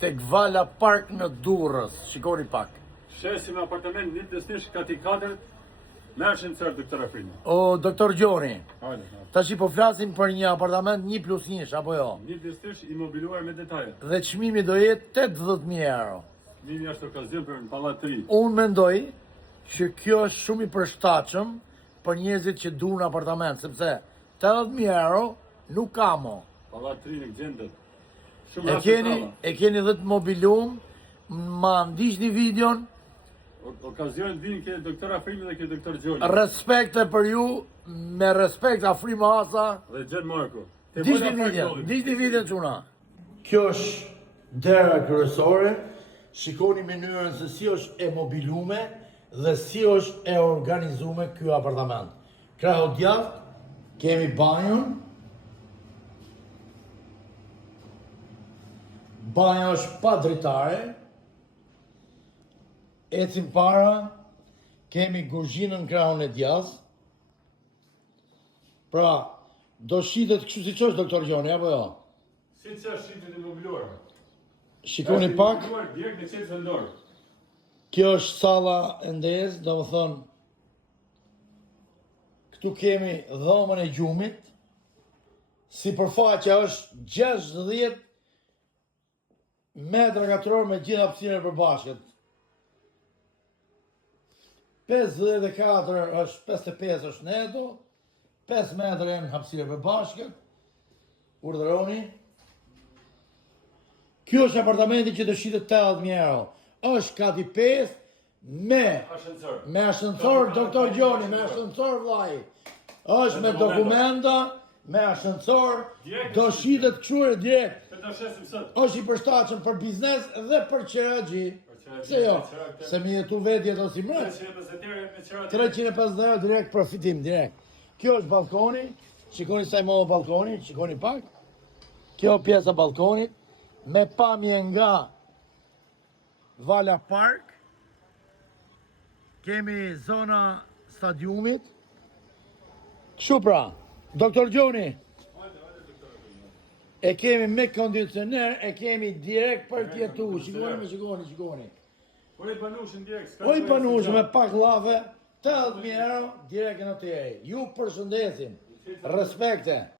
tek Vala Park në Durrës. Shikoni pak. Shesim apartament një desnish kati 4, me ascensor doktor Afrimi. O, doktor Gjoni, Hajde. tash po flasim për një apartament 1+1, apo jo? Një desnish imobiluar me detaje. Dhe çmimi do jetë 80.000 euro. Mimi është okazion për në pallat të ri. Unë mendoj që kjo është shumë i përshtatshëm për njerëzit që duan apartament, sepse 80.000 euro nuk ka mo. Pallat të ri në gjendet. E keni dhe të mobilum, ma ndiqni videon, Okazionet vinë ke doktor Afrimi dhe ke doktor Gjoni. respekte për ju, me respekt Afrim Hasa. Dhe Gjen Marko. Ndiqni videon çuna. Kjo është dera kryesore. Shikoni mënyrën se si është e mobilume dhe si është e organizume ky apartament. Krahu djathtë, kemi banjon. Banjo është pa dritare. Ecim para, kemi kuzhinën në krahun e djathtë. Pra, do shitet kështu siç është doktor Gjoni, apo jo? Si që është shitet imobiluar? Shikoni pak. Është imobiluar direkt në qelë vendor. Kjo është salla e ndezë, do më thonë, këtu kemi dhomën e gjumit, si përfaqja është 60 metra katror me gjitha hapësirën e përbashkët. 54 është, 55 është neto, 5 metra janë hapësirë e përbashkët, urdhëroni. Kjo është apartamenti që do shitet 80.000 euro. Është kati 5 me ascensor, doktor Gjoni, me ascensor vllai. Është me dokumenta, me ascensor, do shitet kështu e direkt. Është i përshtatshëm për biznes dhe për qeraxhi. Se jo, se mi jetu vetë jeto si mërë. 350 euro direkt profitim, direkt. Kjo është balkoni, shikoni sa i modë balkoni, shikoni pak. Kjo pjesa balkonit, me pamje nga Vala Park. Kemi zona stadiumit. Kështu pra, doktor Gjoni. E kemi me kondicioner, e kemi direkt për tjetu. Shikoni. Oj panushën me pak lafe, 80.000 euro direkt në të eri. Ju përshëndesim. Respekte.